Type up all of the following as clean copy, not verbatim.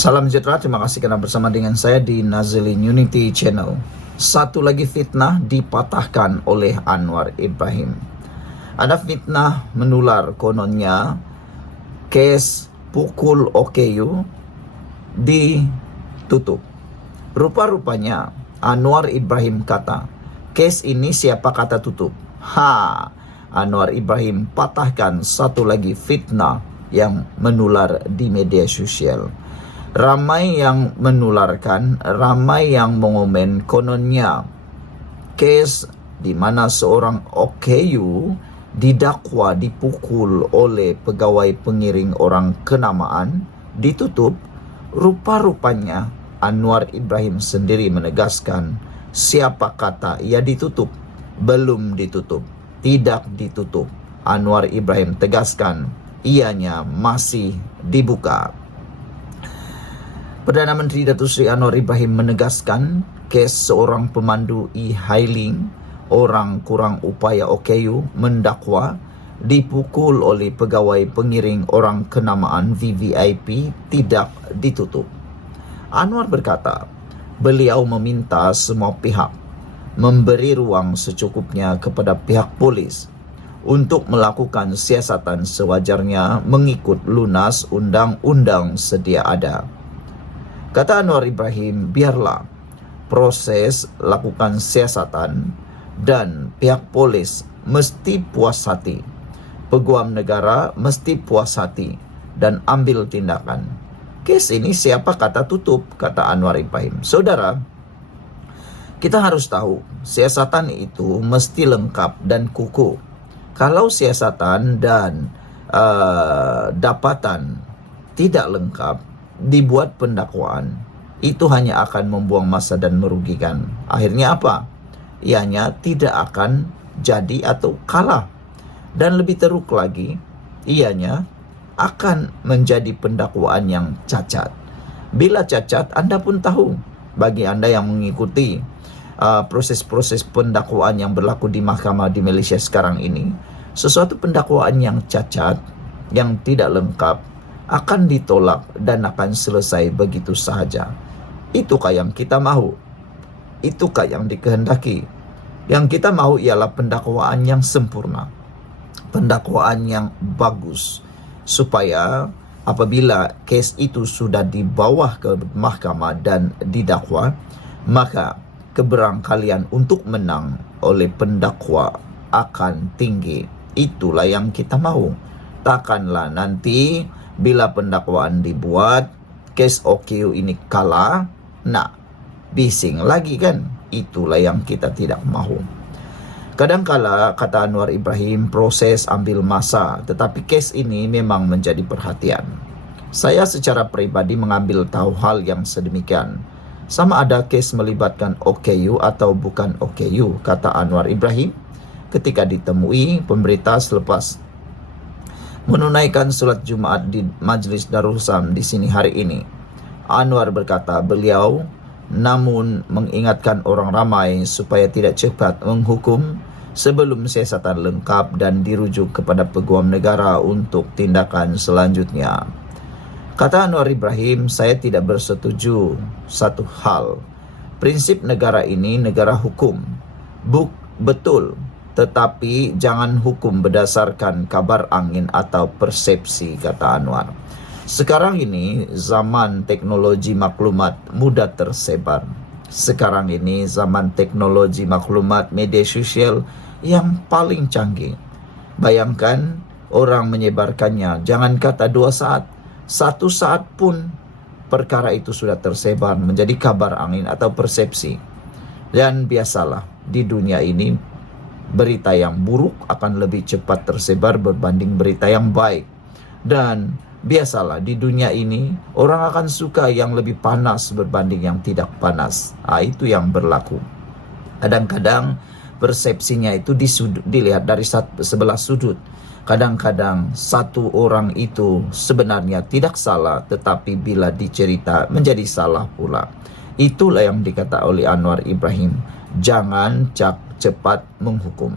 Salam sejahtera, terima kasih karena bersama dengan saya di Nazilin Unity Channel. Satu lagi fitnah dipatahkan oleh Anwar Ibrahim. Ada fitnah menular, kononnya kes pukul OKU ditutup. Rupa-rupanya Anwar Ibrahim kata, kes ini siapa kata tutup? Anwar Ibrahim patahkan satu lagi fitnah yang menular di media sosial. Ramai yang menularkan, ramai yang mengomen, kononnya kes di mana seorang OKU didakwa dipukul oleh pegawai pengiring orang kenamaan ditutup. Rupa-rupanya Anwar Ibrahim sendiri menegaskan, siapa kata ia ditutup? Belum ditutup, tidak ditutup. Anwar Ibrahim tegaskan, ianya masih dibuka. Perdana Menteri Datuk Seri Anwar Ibrahim menegaskan kes seorang pemandu e-hailing orang kurang upaya OKU mendakwa dipukul oleh pegawai pengiring orang kenamaan VVIP tidak ditutup. Anwar berkata, beliau meminta semua pihak memberi ruang secukupnya kepada pihak polis untuk melakukan siasatan sewajarnya mengikut lunas undang-undang sedia ada. Kata Anwar Ibrahim, biarlah proses lakukan siasatan dan pihak polis mesti puas hati. Peguam negara mesti puas hati dan ambil tindakan. Kes ini siapa kata tutup, kata Anwar Ibrahim. Saudara, kita harus tahu siasatan itu mesti lengkap dan kukuh. Kalau siasatan dan dapatan tidak lengkap, dibuat pendakwaan, itu hanya akan membuang masa dan merugikan. Akhirnya apa? Ianya tidak akan jadi atau kalah. Dan lebih teruk lagi, ianya akan menjadi pendakwaan yang cacat. Bila cacat, Anda pun tahu. Bagi Anda yang mengikuti proses-proses pendakwaan yang berlaku di mahkamah di Malaysia sekarang ini, sesuatu pendakwaan yang cacat, yang tidak lengkap, akan ditolak dan akan selesai begitu sahaja. Itukah yang kita mahu? Itukah yang dikehendaki? Yang kita mahu ialah pendakwaan yang sempurna, pendakwaan yang bagus, supaya apabila kes itu sudah dibawa ke mahkamah dan didakwa, maka keberangkalian untuk menang oleh pendakwa akan tinggi. Itulah yang kita mahu. Takkanlah nanti bila pendakwaan dibuat, kes OKU ini kalah, bising lagi kan? Itulah yang kita tidak mahu. Kadangkala, kata Anwar Ibrahim, proses ambil masa, tetapi kes ini memang menjadi perhatian. Saya secara pribadi mengambil tahu hal yang sedemikian. Sama ada kes melibatkan OKU atau bukan OKU, kata Anwar Ibrahim, ketika ditemui pemberita selepas menunaikan solat Jumaat di Majlis Darussalam di sini hari ini. Anwar berkata beliau namun mengingatkan orang ramai supaya tidak cepat menghukum sebelum siasatan lengkap dan dirujuk kepada peguam negara untuk tindakan selanjutnya. Kata Anwar Ibrahim, saya tidak bersetuju satu hal. Prinsip negara ini negara hukum. Betul. Tetapi jangan hukum berdasarkan kabar angin atau persepsi, kata Anwar. Sekarang ini zaman teknologi maklumat mudah tersebar. Sekarang ini zaman teknologi maklumat media sosial yang paling canggih. Bayangkan orang menyebarkannya, jangan kata 2 saat, 1 saat pun perkara itu sudah tersebar menjadi kabar angin atau persepsi. Dan biasalah di dunia ini berita yang buruk akan lebih cepat tersebar berbanding berita yang baik. Dan biasalah di dunia ini orang akan suka yang lebih panas berbanding yang tidak panas. Itu yang berlaku. Kadang-kadang persepsinya itu dilihat dari sebelah sudut. Kadang-kadang satu orang itu sebenarnya tidak salah, tetapi bila dicerita menjadi salah pula. Itulah yang dikata oleh Anwar Ibrahim. Jangan cepat menghukum.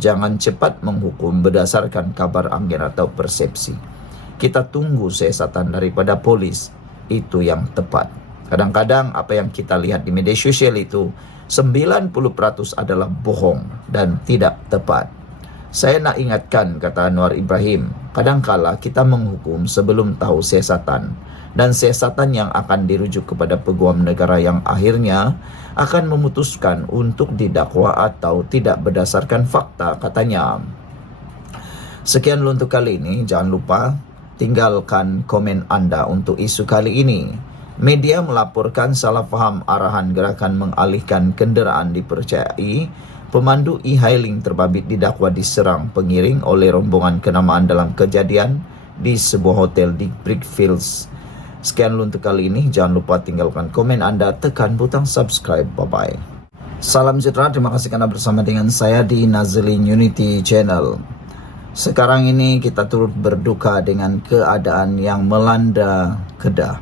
Jangan cepat menghukum berdasarkan kabar angin atau persepsi. Kita tunggu siasatan daripada polis. itu yang tepat. Kadang-kadang apa yang kita lihat di media sosial itu 90% adalah bohong dan tidak tepat. Saya nak ingatkan, kata Anwar Ibrahim, kadangkala kita menghukum sebelum tahu siasatan, dan siasatan yang akan dirujuk kepada peguam negara yang akhirnya akan memutuskan untuk didakwa atau tidak berdasarkan fakta, katanya. Sekian untuk kali ini. Jangan lupa tinggalkan komen Anda untuk isu kali ini. Media melaporkan salah faham arahan gerakan mengalihkan kenderaan dipercayai pemandu e-hailing terbabit didakwa diserang pengiring oleh rombongan kenamaan dalam kejadian di sebuah hotel di Brickfields. Sekian untuk kali ini. Jangan lupa tinggalkan komen Anda, tekan butang subscribe. Bye-bye. Salam sejahtera, terima kasih karena bersama dengan saya di Nazlin Unity Channel. Sekarang ini kita turut berduka dengan keadaan yang melanda Kedah.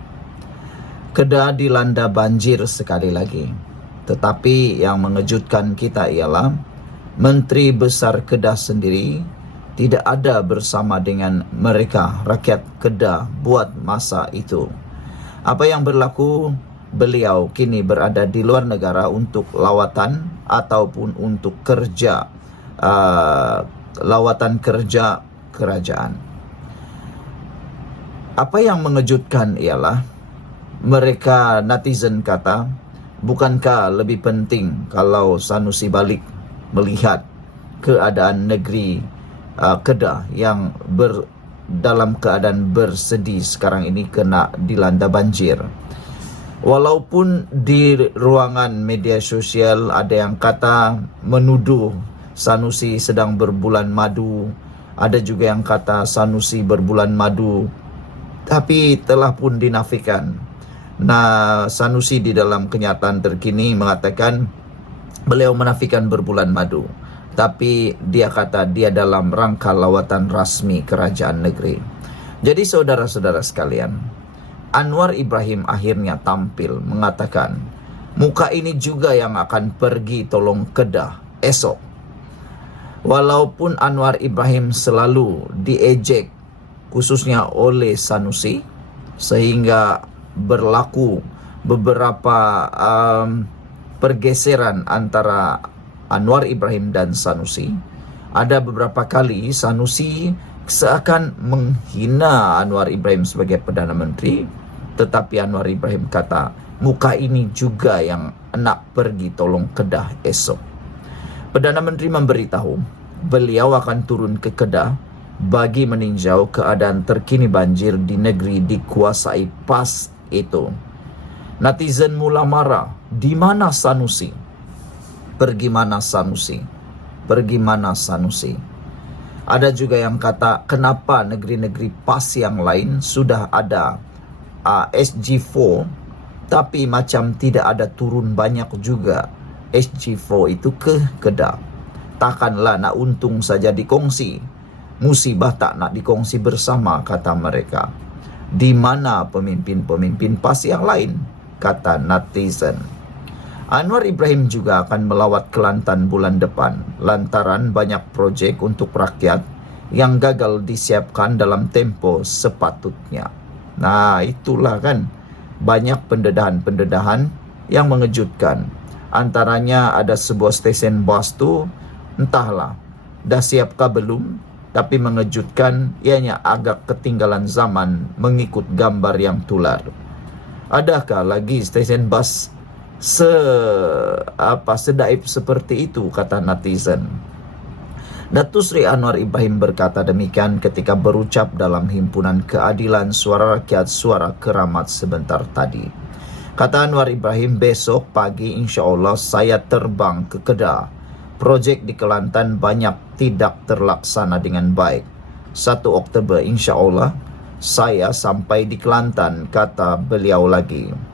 Kedah dilanda banjir sekali lagi. Tetapi yang mengejutkan kita ialah Menteri Besar Kedah sendiri tidak ada bersama dengan mereka, rakyat Kedah, buat masa itu. Apa yang berlaku, beliau kini berada di luar negara untuk lawatan ataupun untuk kerja, lawatan kerja kerajaan. Apa yang mengejutkan ialah mereka netizen kata, bukankah lebih penting kalau Sanusi balik melihat keadaan negeri Kedah yang dalam keadaan bersedih sekarang ini kena dilanda banjir. Walaupun di ruangan media sosial ada yang kata menuduh Sanusi sedang berbulan madu, ada juga yang kata Sanusi berbulan madu, tapi telah pun dinafikan. Nah, Sanusi di dalam kenyataan terkini mengatakan beliau menafikan berbulan madu, tapi dia kata dia dalam rangka lawatan rasmi kerajaan negeri. Jadi saudara-saudara sekalian, Anwar Ibrahim akhirnya tampil mengatakan, muka ini juga yang akan pergi tolong Kedah esok. Walaupun Anwar Ibrahim selalu diejek khususnya oleh Sanusi, sehingga berlaku beberapa pergeseran antara Anwar Ibrahim dan Sanusi. Ada beberapa kali Sanusi seakan menghina Anwar Ibrahim sebagai Perdana Menteri, tetapi Anwar Ibrahim kata, muka ini juga yang nak pergi tolong Kedah esok. Perdana Menteri memberitahu beliau akan turun ke Kedah bagi meninjau keadaan terkini banjir di negeri dikuasai PAS itu. Netizen mula marah, di mana Sanusi? Pergi mana Sanusi? Pergi mana Sanusi? Ada juga yang kata, kenapa negeri-negeri PAS yang lain sudah ada SG4, tapi macam tidak ada turun banyak juga SG4 itu ke Kedah. Takkanlah nak untung saja dikongsi, musibah tak nak dikongsi bersama, kata mereka. Di mana pemimpin-pemimpin PAS yang lain, kata netizen. Anwar Ibrahim juga akan melawat Kelantan bulan depan lantaran banyak proyek untuk rakyat yang gagal disiapkan dalam tempo sepatutnya. Nah, itulah kan banyak pendedahan-pendedahan yang mengejutkan. Antaranya ada sebuah stesen bas tu, entahlah dah siapkah belum, tapi mengejutkan ianya agak ketinggalan zaman mengikut gambar yang tular. Adakah lagi stesen bas sedaip seperti itu, kata netizen. Datuk Seri Anwar Ibrahim berkata demikian ketika berucap dalam Himpunan Keadilan Suara Rakyat Suara Keramat sebentar tadi. Kata Anwar Ibrahim, besok pagi insya Allah saya terbang ke Kedah. Projek di Kelantan banyak tidak terlaksana dengan baik. 1 Oktober insya Allah saya sampai di Kelantan, kata beliau lagi.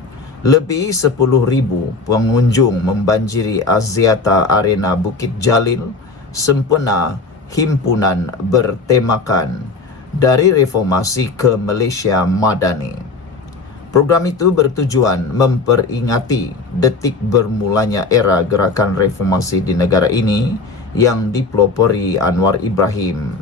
Lebih 10,000 pengunjung membanjiri Axiata Arena Bukit Jalil sempena himpunan bertemakan dari reformasi ke Malaysia Madani. Program itu bertujuan memperingati detik bermulanya era gerakan reformasi di negara ini yang dipelopori Anwar Ibrahim.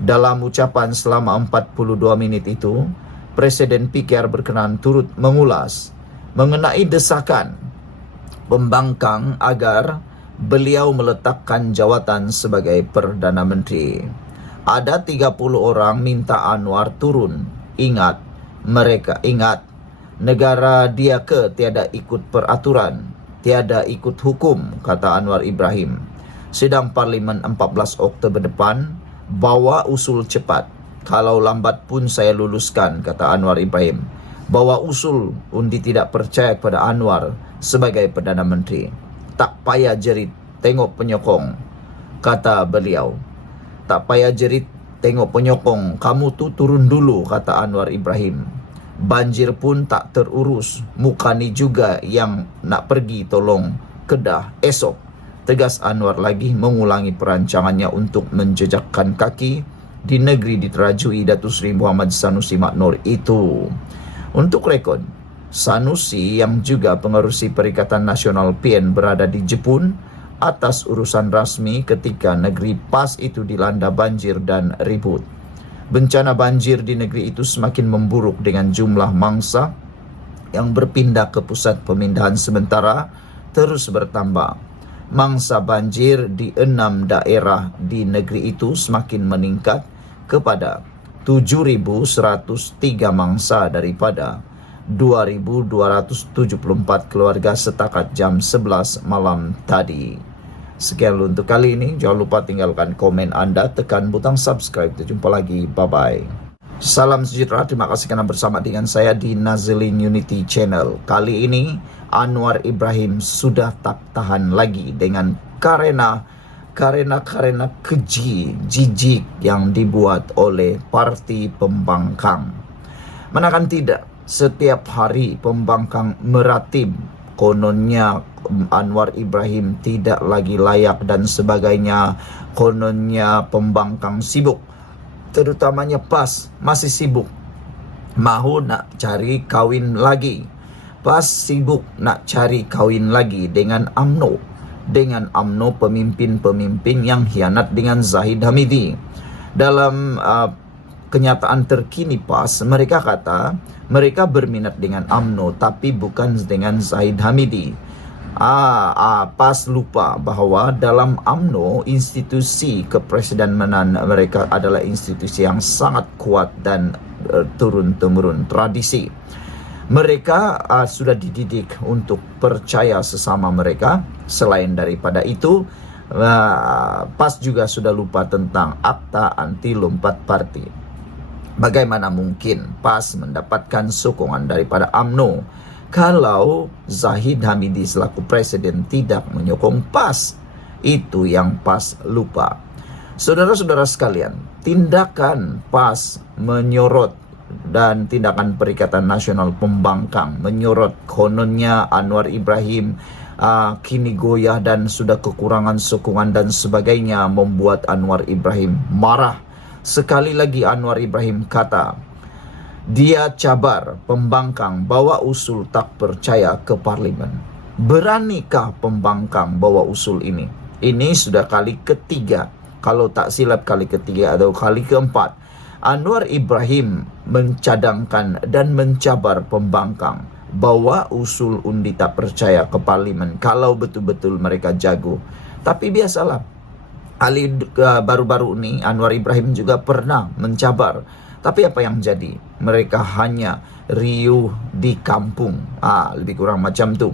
Dalam ucapan selama 42 minit itu, Presiden PKR berkenan turut mengulas mengenai desakan pembangkang agar beliau meletakkan jawatan sebagai Perdana Menteri. Ada 30 orang minta Anwar turun. Ingat, negara dia tiada ikut peraturan, tiada ikut hukum, kata Anwar Ibrahim. Sidang Parlimen 14 Oktober depan, bawa usul cepat. Kalau lambat pun saya luluskan, kata Anwar Ibrahim. Bawa usul undi tidak percaya kepada Anwar sebagai Perdana Menteri. Tak payah jerit, tengok penyokong, kata beliau. Tak payah jerit, tengok penyokong, kamu tu turun dulu, kata Anwar Ibrahim. Banjir pun tak terurus, muka ni juga yang nak pergi tolong Kedah esok. Tegas Anwar lagi mengulangi perancangannya untuk menjejakkan kaki di negeri diterajui Datuk Seri Muhammad Sanusi Maknor itu. Untuk rekod, Sanusi yang juga pengerusi Perikatan Nasional PN berada di Jepun atas urusan rasmi ketika negeri PAS itu dilanda banjir dan ribut. Bencana banjir di negeri itu semakin memburuk dengan jumlah mangsa yang berpindah ke pusat pemindahan sementara terus bertambah. Mangsa banjir di 6 daerah di negeri itu semakin meningkat kepada 7.103 mangsa daripada 2.274 keluarga setakat jam 11 malam tadi. Sekian untuk kali ini. Jangan lupa tinggalkan komen Anda, tekan butang subscribe. Kita jumpa lagi. Bye-bye. Salam sejahtera. Terima kasih karena bersama dengan saya di Nazilin Unity Channel. Kali ini Anwar Ibrahim sudah tak tahan lagi dengan karena keji, jijik yang dibuat oleh parti pembangkang. Manakan tidak, setiap hari pembangkang meratib, kononnya Anwar Ibrahim tidak lagi layak dan sebagainya. Kononnya pembangkang sibuk, terutamanya PAS masih sibuk, mahu nak cari kawin lagi. PAS sibuk nak cari kawin lagi dengan UMNO, pemimpin-pemimpin yang hianat dengan Zahid Hamidi. Dalam kenyataan terkini PAS, mereka kata mereka berminat dengan UMNO tapi bukan dengan Zahid Hamidi. PAS lupa bahawa dalam UMNO institusi kepresidenan mereka adalah institusi yang sangat kuat dan turun-temurun tradisi. Mereka sudah dididik untuk percaya sesama mereka. Selain daripada itu, PAS juga sudah lupa tentang Akta Anti Lompat Parti. Bagaimana mungkin PAS mendapatkan sokongan daripada UMNO kalau Zahid Hamidi selaku presiden tidak menyokong PAS? Itu yang PAS lupa. Saudara-saudara sekalian, tindakan PAS menyorot dan tindakan Perikatan Nasional Pembangkang menyorot kononnya Anwar Ibrahim kini goyah dan sudah kekurangan sokongan dan sebagainya membuat Anwar Ibrahim marah. Sekali lagi Anwar Ibrahim kata dia cabar pembangkang bawa usul tak percaya ke parlimen. Beranikah pembangkang bawa usul ini? Ini sudah kali ketiga, kalau tak silap kali ketiga atau kali keempat Anwar Ibrahim mencadangkan dan mencabar pembangkang bawa usul undi tak percaya ke parlimen kalau betul-betul mereka jago. Tapi biasalah, baru-baru ini Anwar Ibrahim juga pernah mencabar. Tapi apa yang jadi? Mereka hanya riuh di kampung. Lebih kurang macam tu.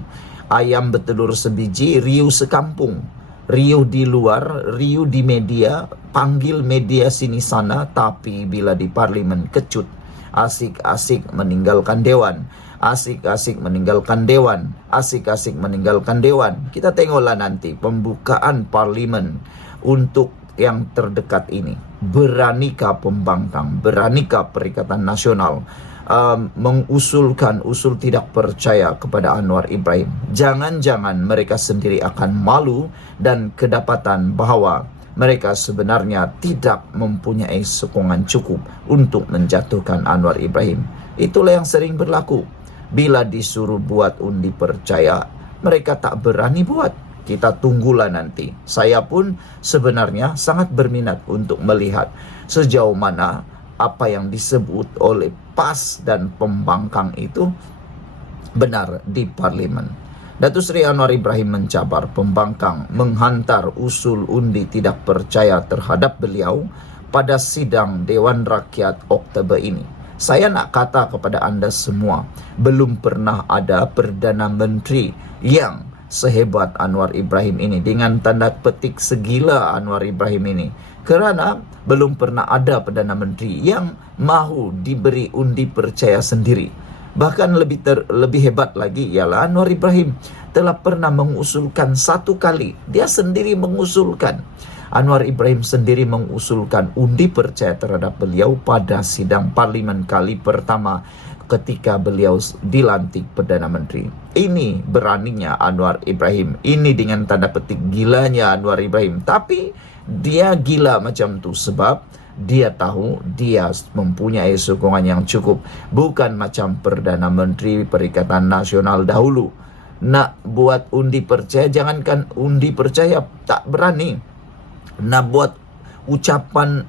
Ayam bertelur sebiji, riuh sekampung. Riuh di luar, riuh di media, panggil media sini sana, tapi bila di parlimen kecut. Asik-asik meninggalkan dewan. Asik-asik meninggalkan dewan. Asik-asik meninggalkan dewan. Kita tengoklah nanti pembukaan parlimen untuk yang terdekat ini. Beranikah pembangkang, beranikah Perikatan Nasional mengusulkan usul tidak percaya kepada Anwar Ibrahim? Jangan-jangan mereka sendiri akan malu dan kedapatan bahawa mereka sebenarnya tidak mempunyai sokongan cukup untuk menjatuhkan Anwar Ibrahim. Itulah yang sering berlaku. Bila disuruh buat undi percaya, mereka tak berani buat. Kita tunggulah nanti. Saya pun sebenarnya sangat berminat untuk melihat sejauh mana apa yang disebut oleh PAS dan pembangkang itu benar di parlimen. Datuk Seri Anwar Ibrahim mencabar pembangkang menghantar usul undi tidak percaya terhadap beliau pada sidang Dewan Rakyat Oktober ini. Saya nak kata kepada anda semua, belum pernah ada Perdana Menteri yang sehebat Anwar Ibrahim ini, dengan tanda petik segila Anwar Ibrahim ini. Kerana belum pernah ada Perdana Menteri yang mahu diberi undi percaya sendiri. Bahkan lebih hebat lagi ialah Anwar Ibrahim telah pernah mengusulkan satu kali. Dia sendiri mengusulkan. Anwar Ibrahim sendiri mengusulkan undi percaya terhadap beliau pada sidang parlimen kali pertama ketika beliau dilantik Perdana Menteri. Ini beraninya Anwar Ibrahim. Ini dengan tanda petik gilanya Anwar Ibrahim. Tapi dia gila macam tu sebab dia tahu dia mempunyai sokongan yang cukup. Bukan macam Perdana Menteri Perikatan Nasional dahulu. Nak buat undi percaya, jangankan undi percaya, tak berani. Nak buat ucapan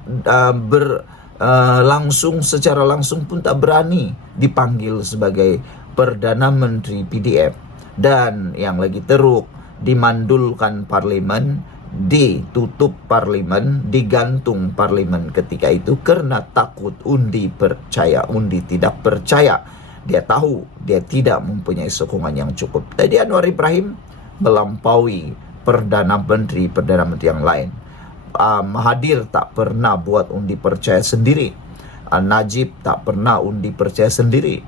langsung, secara langsung pun tak berani dipanggil sebagai Perdana Menteri PDF. Dan yang lagi teruk, dimandulkan parlimen, ditutup parlimen, digantung parlimen ketika itu kerana takut undi percaya, undi tidak percaya. Dia tahu dia tidak mempunyai sokongan yang cukup. Jadi Anwar Ibrahim melampaui Perdana Menteri yang lain. Mahathir tak pernah buat undi percaya sendiri. Najib tak pernah undi percaya sendiri.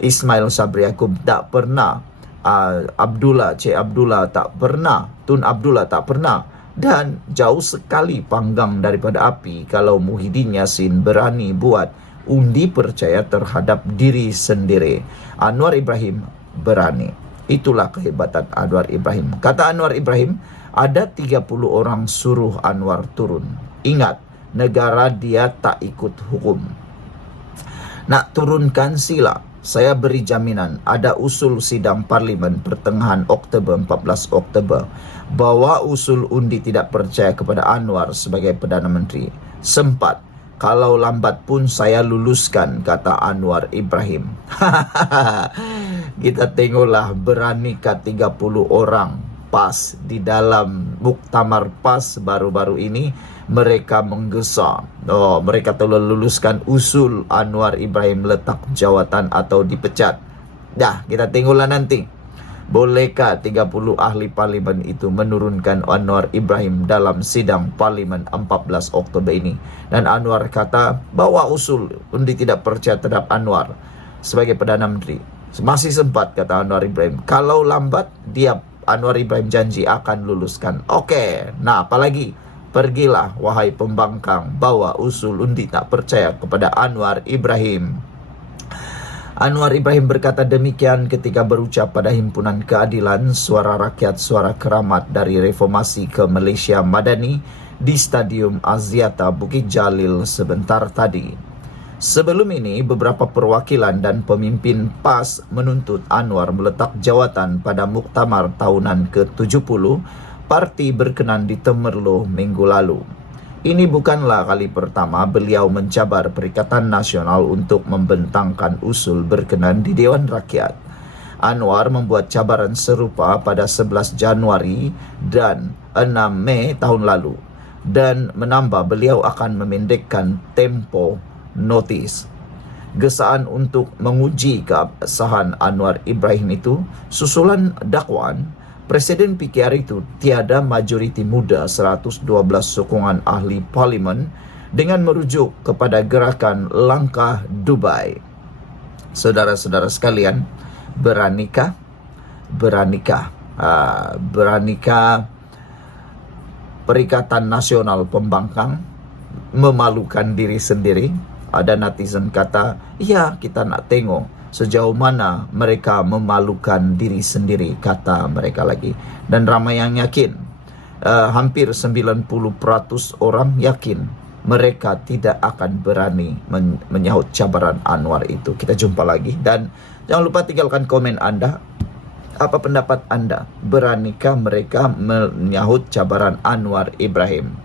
Ismail Sabri Yaakob tak pernah. Cik Abdullah tak pernah. Tun Abdullah tak pernah. Dan jauh sekali panggang daripada api kalau Muhyiddin Yassin berani buat undi percaya terhadap diri sendiri. Anwar Ibrahim berani. Itulah kehebatan Anwar Ibrahim. Kata Anwar Ibrahim, ada 30 orang suruh Anwar turun. Ingat, negara dia tak ikut hukum. Nak turunkan sila. Saya beri jaminan ada usul sidang parlimen pertengahan Oktober, 14 Oktober, bawa usul undi tidak percaya kepada Anwar sebagai Perdana Menteri. Sempat, kalau lambat pun saya luluskan, kata Anwar Ibrahim. Kita tengoklah beranikah 30 orang PAS di dalam muktamar PAS baru-baru ini. Mereka menggesa. Mereka telah luluskan usul Anwar Ibrahim letak jawatan atau dipecat. Dah, kita tengoklah nanti. Bolehkah 30 ahli parlimen itu menurunkan Anwar Ibrahim dalam sidang parlimen 14 Oktober ini? Dan Anwar kata, bawa usul undi tidak percaya terhadap Anwar sebagai Perdana Menteri. Masih sempat, kata Anwar Ibrahim. Kalau lambat, Anwar Ibrahim janji akan luluskan. Okey, nah apalagi? Pergilah wahai pembangkang, bawa usul undi tak percaya kepada Anwar Ibrahim. Anwar Ibrahim berkata demikian ketika berucap pada Himpunan Keadilan Suara Rakyat Suara Keramat dari Reformasi ke Malaysia Madani di Stadium Aziata Bukit Jalil sebentar tadi. Sebelum ini, beberapa perwakilan dan pemimpin PAS menuntut Anwar meletak jawatan pada muktamar tahunan ke-70 parti berkenan di Temerloh minggu lalu. Ini bukanlah kali pertama beliau mencabar Perikatan Nasional untuk membentangkan usul berkenan di Dewan Rakyat. Anwar membuat cabaran serupa pada 11 Januari dan 6 Mei tahun lalu dan menambah beliau akan memendekkan tempo notis. Gesaan untuk menguji keabsahan Anwar Ibrahim itu susulan dakwaan Presiden PKR itu tiada majoriti muda 112 sokongan ahli parlimen dengan merujuk kepada gerakan Langkah Dubai. Saudara-saudara sekalian, beranikah Perikatan Nasional Pembangkang memalukan diri sendiri? Ada netizen kata, ya kita nak tengok sejauh mana mereka memalukan diri sendiri, kata mereka lagi. Dan ramai yang yakin, hampir 90% orang yakin mereka tidak akan berani menyahut cabaran Anwar itu. Kita jumpa lagi dan jangan lupa tinggalkan komen anda. Apa pendapat anda? Beranikah mereka menyahut cabaran Anwar Ibrahim?